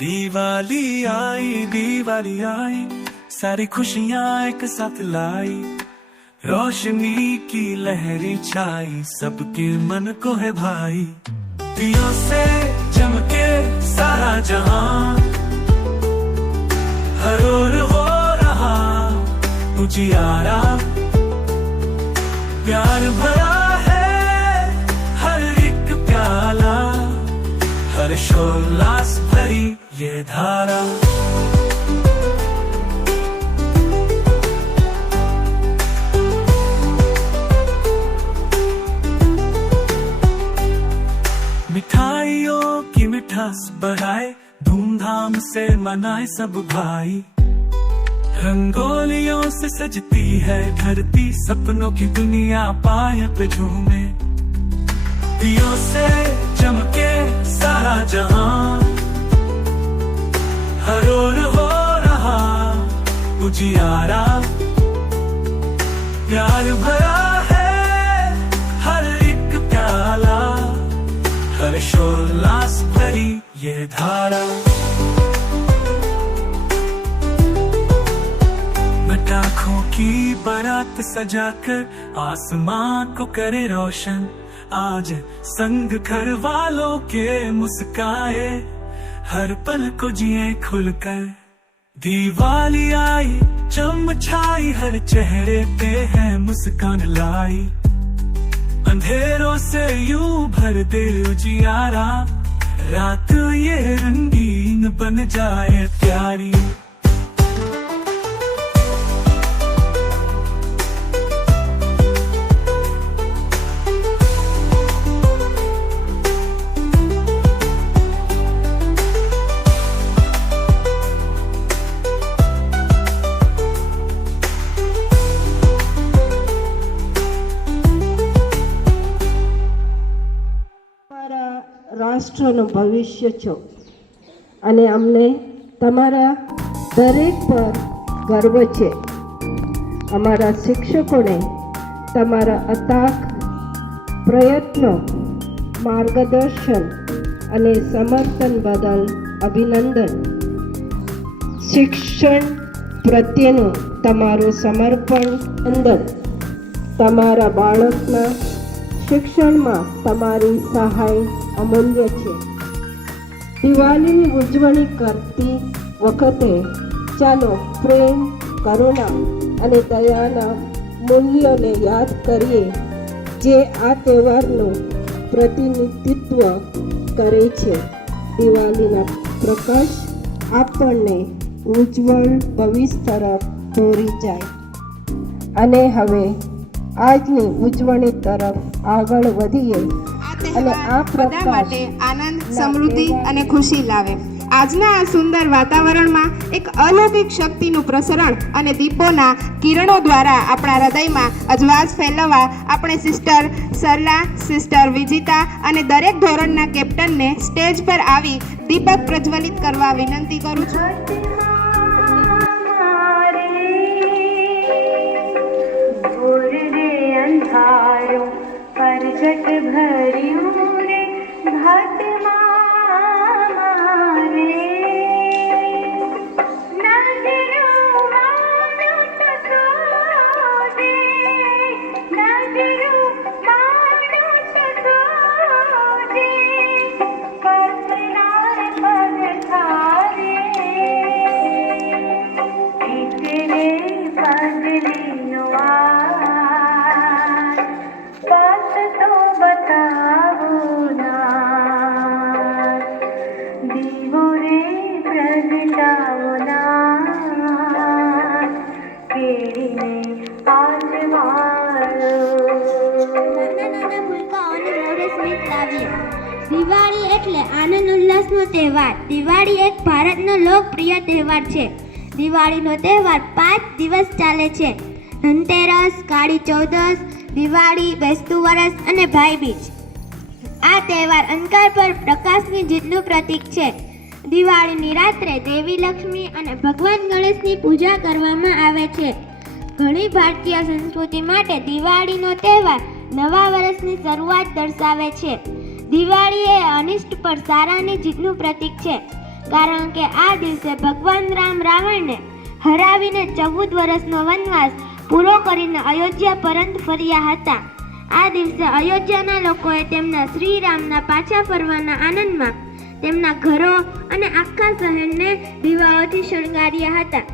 दिवाली आई, सारी खुशियां एक साथ लाई, रोशनी की लहरी छाई, सबके मन को है भाई। दियों से चमके सारा जहां, हर ओर हो रहा उजियारा, प्यार भरा है हर एक प्याला, हर्षोल्लास भरी ये धारा। मिठाइयों की मिठास बढ़ाए, धूमधाम से मनाए सब भाई, रंगोलियों से सजती है धरती, सपनों की दुनिया पाए पे झूमे। दियों से चमके सारा जहां, हर ओर हो रहा उजियारा, प्यार भरा है हर एक प्याला, हर्षोल्लास भरी ये धारा। पटाखों की बारात सजाकर आसमां को करे रोशन, आज संग घर वालों के मुस्काए, हर पल को जिए खुलकर। दिवाली आई चम छाई, हर चेहरे पे है मुस्कान लाई, अंधेरों से यूं भर दे उजियारा, रात ये रंगीन बन जाए प्यारी। રાષ્ટ્રનું ભવિષ્ય છો અને અમને તમારા દરેક પર ગર્વ છે। અમારા શિક્ષકોને તમારા અથાગ પ્રયત્નો, માર્ગદર્શન અને સમર્થન બદલ અભિનંદન। શિક્ષણ પ્રત્યેનું તમારું સમર્પણ અંદર તમારા બાળકના શિક્ષણમાં તમારી સહાય અમૂલ્ય છે। દિવાળીની ઉજવણી કરતી વખતે ચાલો પ્રેમ, કરુણા અને દયાના મૂલ્યોને યાદ કરીએ, જે આ તહેવારનું પ્રતિનિધિત્વ કરે છે। દિવાળીના પ્રકાશ આપણને ઉજ્જવળ ભવિષ્ય તરફ દોરી જાય। અને હવે આજની ઉજવણી તરફ આગળ વધીએ અને આ બધા માટે આનંદ, સમૃદ્ધિ અને ખુશી લાવે। આજના આ સુંદર વાતાવરણમાં એક અલૌકિક શક્તિનું પ્રસરણ અને દીપોના કિરણો દ્વારા આપણા હૃદયમાં અજવાસ ફેલાવવા આપણે સિસ્ટર સરલા, સિસ્ટર વિજિતા અને દરેક ધોરણના કેપ્ટનને સ્ટેજ પર આવી દીપક પ્રજ્વલિત કરવા વિનંતી કરું છું। परजट भरियों रे घाट मारे, नजरों मानो टको दे, नजरों मानो टको दे, कसनार पग थारे, इतने पगली नुआ દિવાળી એટલે આનંદ ઉલ્લાસનો તહેવાર। દિવાળી એક ભારતનો લોકપ્રિય તહેવાર છે। દિવાળીનો તહેવાર 5 દિવસ ચાલે છે। ધનતેરસ, કાળી ચૌદસ, દિવાળી, બેસતું વરસ અને ભાઈબીજ। આ તહેવાર અંધકાર પર પ્રકાશની જીતનું પ્રતીક છે। દિવાળીની રાત્રે દેવી લક્ષ્મી અને ભગવાન ગણેશની પૂજા કરવામાં આવે છે। ઘણી ભારતીય સંસ્કૃતિ માટે દિવાળીનો તહેવાર નવા વર્ષની શરૂઆત દર્શાવે છે। દિવાળી એ અનિષ્ટ પર સારાની જીતનું પ્રતીક છે। કારણ કે આ દિવસે ભગવાન રામ રાવણને હરાવીને 14 વર્ષનો વનવાસ પૂરો કરીને અયોધ્યા પરત ફર્યા હતા. આ દિવસે અયોધ્યાના લોકોએ તેમના શ્રી રામના પાછા ફરવાના આનંદમાં તેમના ઘરો અને આખા શહેરને દીવાઓથી શણગાર્યા હતા.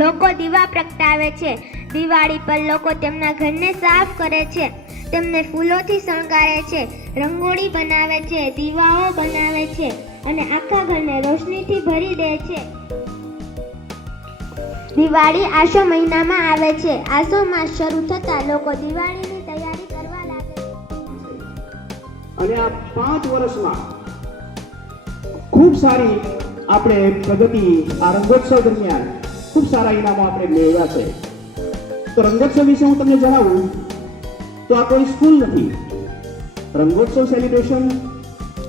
લોકો દીવા પ્રગટાવે છે. દિવાળી પર લોકો તેમના ઘરને સાફ કરે છે, તેમને ફૂલોથી શણગારે છે, રંગોળી બનાવે છે, દીવાઓ બનાવે છે અને આખા ઘરને રોશનીથી ભરી દે છે. દિવાળી આસો મહિનામાં આવે છે. આસો માસ શરૂ થતાં લોકો દિવાળીની તૈયારી કરવા લાગે છે. અને આ 5 વર્ષમાં ખૂબ સારી આપણે પ્રગતિ આ રંગોત્સવ દરમિયાન ખૂબ સારા ઇનામો આપણે મેળવ્યા છે. તો રંગોત્સવ વિશે હું તમને જણાવું તો આ કોઈ સ્કૂલ નથી. રંગોત્સવ સેલિબ્રેશન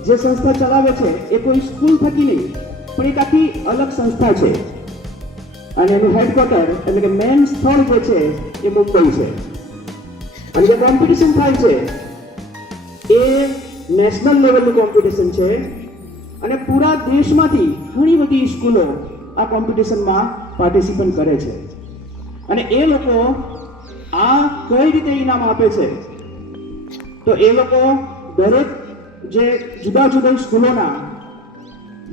જે સંસ્થા ચલાવે છે એ કોઈ સ્કૂલ થકી નહીં, પણ એક આખી અલગ સંસ્થા છે અને એનું હેડક્વાર્ટર એટલે કે મેન સ્થળ જે છે એ મુંબઈ છે. અને જે કોમ્પિટિશન થાય છે એ નેશનલ લેવલનું કોમ્પિટિશન છે અને પૂરા દેશમાંથી ઘણી બધી સ્કૂલો આ કોમ્પિટિશનમાં પાર્ટિસિપેટ કરે છે. અને એ લોકો આ કઈ રીતે ઇનામ આપે છે તો એ લોકો દરેક જે જુદા જુદા સ્કૂલોના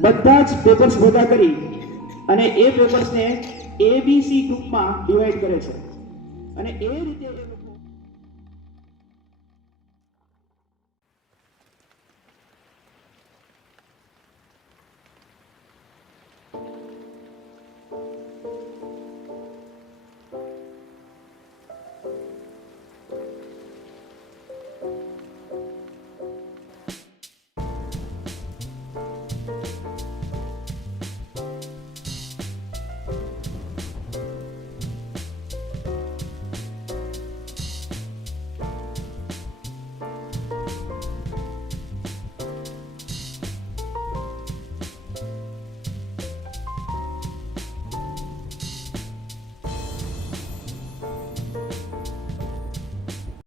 બધા જ પેપર્સ ભેગા કરી અને એ પેપર્સને ABC ગ્રુપમાં ડિવાઈડ કરે છે અને એ રીતે